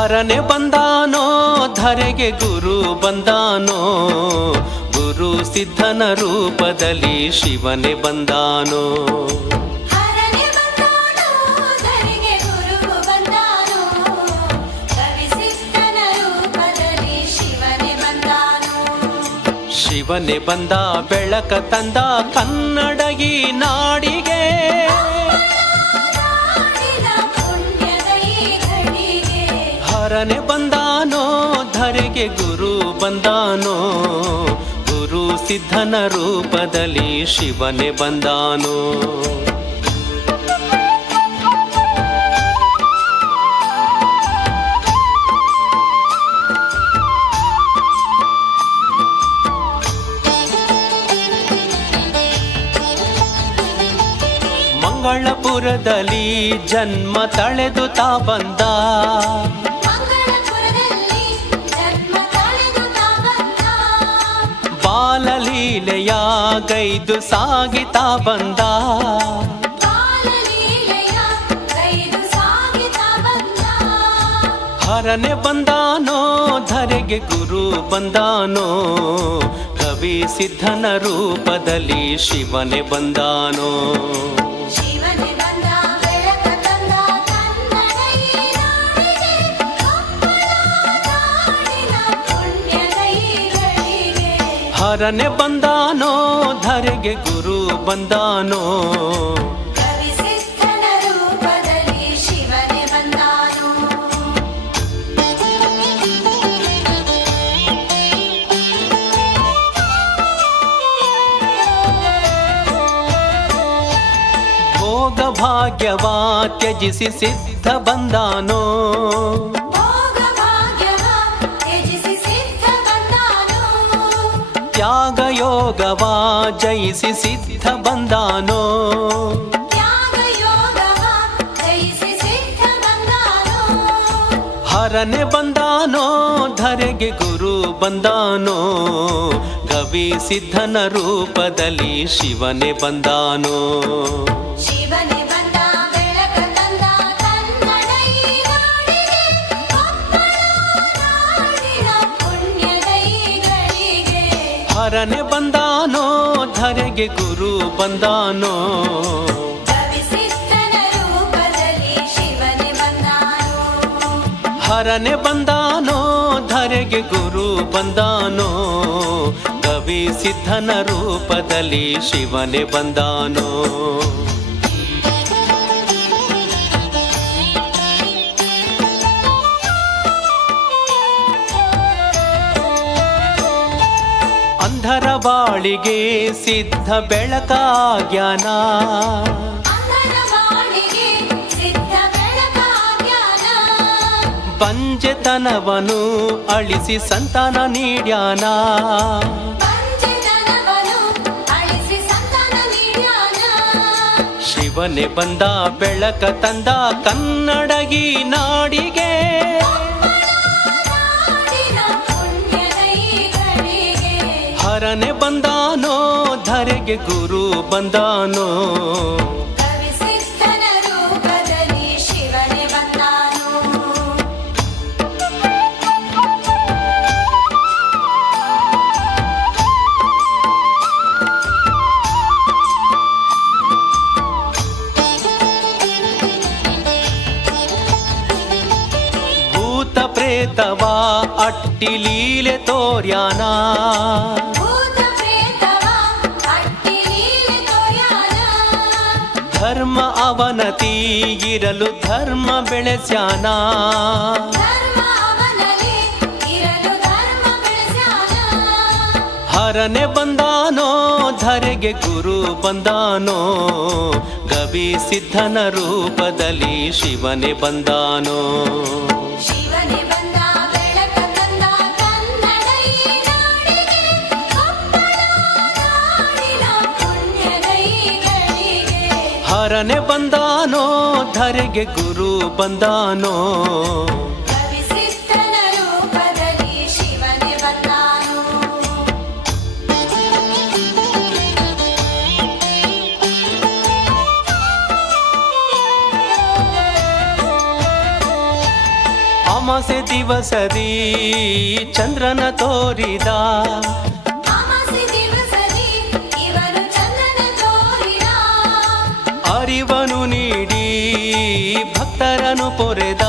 ಹರನೆ ಬಂದಾನೋ ಧರೆಗೆ ಗುರು ಬಂದಾನೋ ಗುರು ಸಿದ್ಧನ ರೂಪದಲ್ಲಿ ಶಿವನೆ ಬಂದಾನೋ. ಶಿವನೆ ಬಂದ ಬೆಳಕ ತಂದ ಕನ್ನಡಗಿ ನಾಡಿಗೆ ಹರನೆ ಬಂದಾನೋ? ಧರೆಗೆ ಗುರು ಬಂದಾನೋ? ಗುರು ಸಿದ್ಧನ ರೂಪದಲ್ಲಿ ಶಿವನೆ ಬಂದಾನೋ? ಮಂಗಳಪುರದಲ್ಲಿ ಜನ್ಮ ತಳೆದು ತಾ ಬಂದ. ಬಾಲಲೀಲೆಯ ಗೈದು ಸಾಗಿತಾ ಬಂದ. ಹರನೆ ಬಂದಾನೋ ಧರೆಗೆ ಗುರು ಬಂದಾನೋ ಕವಿ ಸಿದ್ಧನ ರೂಪದಲ್ಲಿ ಶಿವನೇ ಬಂದಾನೋ. ಹರನೆ ಬಂದಾನೋ ಧರೆಗೆ ಗುರು ಬಂದಾನೋ ಕವಿ ಸಿದ್ಧನ ರೂಪದಲ್ಲಿ ಶಿವನೇ ಬಂದಾನು ಭೋಗ ಭಾಗ್ಯವ ತ್ಯಜಿಸಿ ಸಿದ್ಧ ಬಂದಾನೋ ಯೋಗವ ಜಯಿಸಿ ಸಿದ್ಧ ಬಂದಾನೋ? ಹರನೆ ಬಂದಾನೋ? ಧರೆಗೆ ಗುರು ಬಂದಾನೋ? ಕವಿ ಸಿದ್ಧನ ರೂಪದಲ್ಲಿ ಶಿವನೇ ಬಂದಾನೋ? ಶಿವನೇ ಹರನೆ ಬಂದಾನೋ, ಧರೆಗೆ ಗುರು ಬಂದಾನೋ? ಹರನೆ ಬಂದಾನೋ, ಧರೆಗೆ ಗುರು ಬಂದಾನೋ? ಕವಿ ಸಿದ್ಧನ ರೂಪದಲ್ಲಿ ಶಿವನೇ ಬಂದಾನೋ? ಅಂಧರ ಬಾಳಿಗೆ ಸಿದ್ಧ ಬೆಳಕ ಜ್ಞಾನ. ಅಂಧರ ಬಾಳಿಗೆ ಸಿದ್ಧ ಬೆಳಕ ಜ್ಞಾನ. ಪಂಚತನವನು ಅಳಿಸಿ ಸಂತಾನ ನೀಡ್ಯಾನ. ಪಂಚತನವನು ಅಳಿಸಿ ಸಂತಾನ ನೀಡ್ಯಾನ. ಶಿವನೇ ಬಂದ ಬೆಳಕ ತಂದ ಕನ್ನಡಗಿ ನಾಡಿಗೆ. ಹರನೆ ಬಂದಾನೋ ಧರೆಗೆ ಗುರು ಬಂದಾನೋ ಕವಿ ಸಿದ್ಧನ ರೂಪದಲ್ಲಿ ಶಿವನೇ ಬಂದಾನು ಭೂತ ಪ್ರೇತವ ಅಟ್ಟಿ ಲೀಲೆ ತೋರ್ಯಾನ ಧರ್ಮ ಅವನತಿ ಇರಲು ಧರ್ಮ ಬೆಳೆಸ್ಯಾನ. ಧರ್ಮ ಅವನಲ್ಲಿ ಇರಲು ಧರ್ಮ ಬೆಳೆಸ್ಯಾನ. ಹರನೆ ಬಂದಾನೋ ಧರೆಗೆ ಗುರು ಬಂದಾನೋ ಕವಿ ಸಿದ್ಧನ ರೂಪದಲ್ಲಿ ಶಿವನೇ ಬಂದಾನೋ. ಹರನೆ ಬಂದಾನೋ ಧರೆಗೆ ಗುರು ಬಂದಾನು? ಅಮಾಸೆ ದಿವಸದಿ ಚಂದ್ರನ ತೋರಿದ ಅರಿವನು ನೀಡಿ ಭಕ್ತರನು ಪೊರೆದ